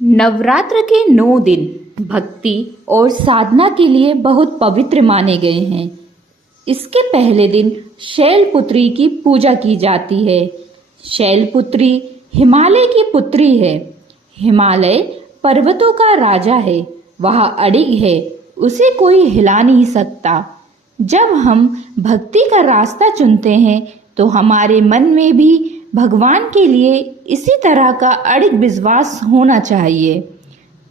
नवरात्र के 9 दिन भक्ति और साधना के लिए बहुत पवित्र माने गए हैं। इसके पहले दिन शैलपुत्री की पूजा की जाती है। शैलपुत्री हिमालय की पुत्री है। हिमालय पर्वतों का राजा है, वह अडिग है, उसे कोई हिला नहीं सकता। जब हम भक्ति का रास्ता चुनते हैं तो हमारे मन में भी भगवान के लिए इसी तरह का अडिग विश्वास होना चाहिए,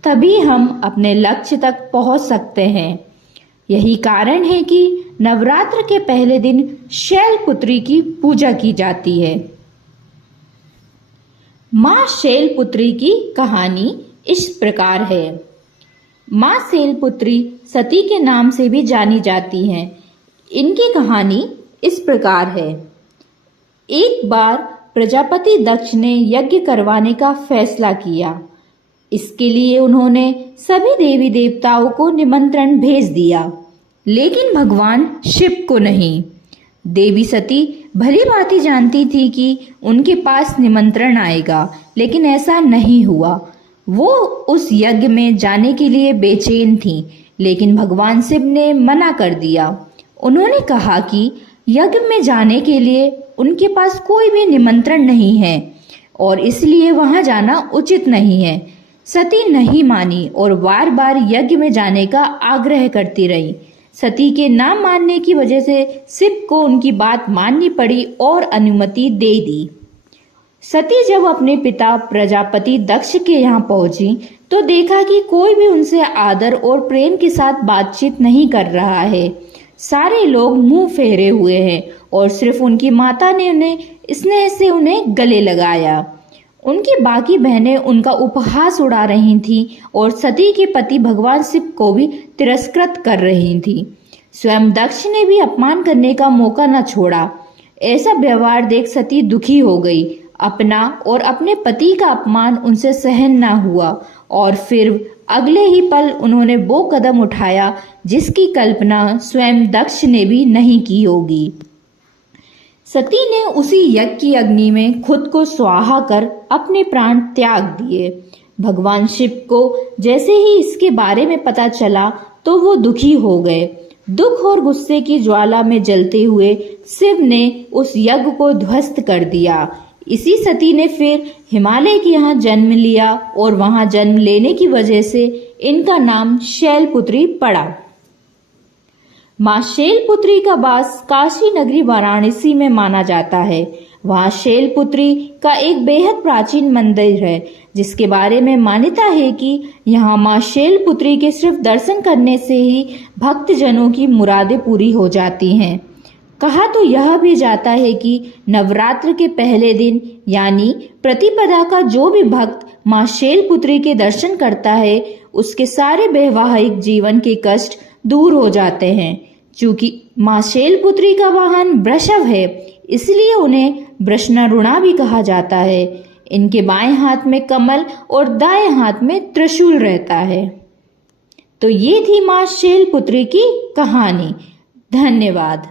तभी हम अपने लक्ष्य तक पहुंच सकते हैं। यही कारण है कि नवरात्र के पहले दिन शैलपुत्री की पूजा की जाती है। मां शैलपुत्री की कहानी इस प्रकार है। मां शैलपुत्री सती के नाम से भी जानी जाती हैं। इनकी कहानी इस प्रकार है। एक बार प्रजापति दक्ष ने यज्ञ करवाने का फैसला किया। इसके लिए उन्होंने सभी देवी देवताओं को निमंत्रण भेज दिया, लेकिन भगवान शिव को नहीं। देवी सती भली भांति जानती थी कि उनके पास निमंत्रण आएगा, लेकिन ऐसा नहीं हुआ। वो उस यज्ञ में जाने के लिए बेचैन थी, लेकिन भगवान शिव ने मना कर दिया। उन्होंने कहा कि यज्ञ में जाने के लिए उनके पास कोई भी निमंत्रण नहीं है और इसलिए वहां जाना उचित नहीं है। सती नहीं मानी और बार बार यज्ञ में जाने का आग्रह करती रही। सती के ना मानने की वजह से शिव को उनकी बात माननी पड़ी और अनुमति दे दी। सती जब अपने पिता प्रजापति दक्ष के यहाँ पहुंची तो देखा कि कोई भी उनसे आदर और प्रेम के साथ बातचीत नहीं कर रहा है। सारे लोग मुंह फेरे हुए हैं और सिर्फ उनकी माता ने उन्हें स्नेह से उन्हें गले लगाया। उनकी बाकी बहनें उनका उपहास उड़ा रही थीं और सती के पति भगवान शिव को भी तिरस्कृत कर रही थीं। स्वयं दक्ष ने भी अपमान करने का मौका न छोड़ा। ऐसा व्यवहार देख सती दुखी हो गई। अपना और अपने पति का अपमान उनसे सहन न हुआ और फिर अगले ही पल उन्होंने वो कदम उठाया जिसकी कल्पना स्वयं दक्ष ने भी नहीं की होगी। सती ने उसी यज्ञ की अग्नि में खुद को स्वाहा कर अपने प्राण त्याग दिए। भगवान शिव को जैसे ही इसके बारे में पता चला तो वो दुखी हो गए। दुख और गुस्से की ज्वाला में जलते हुए शिव ने उस यज्ञ को ध्वस्त कर दिया। इसी सती ने फिर हिमालय के यहाँ जन्म लिया और वहां जन्म लेने की वजह से इनका नाम शैलपुत्री पड़ा। मां शैलपुत्री का वास काशी नगरी वाराणसी में माना जाता है। वहां शैलपुत्री का एक बेहद प्राचीन मंदिर है, जिसके बारे में मान्यता है कि यहाँ मां शैलपुत्री के सिर्फ दर्शन करने से ही भक्तजनों की मुरादें पूरी हो जाती हैं। कहा तो यह भी जाता है कि नवरात्र के पहले दिन यानी प्रतिपदा का जो भी भक्त मां शैलपुत्री के दर्शन करता है, उसके सारे वैवाहिक जीवन के कष्ट दूर हो जाते हैं। चूंकि मां शैलपुत्री का वाहन वृषभ है, इसलिए उन्हें वृषणारूढ़ा भी कहा जाता है। इनके बाएं हाथ में कमल और दाएं हाथ में त्रिशूल रहता है। तो ये थी मां शैलपुत्री की कहानी। धन्यवाद।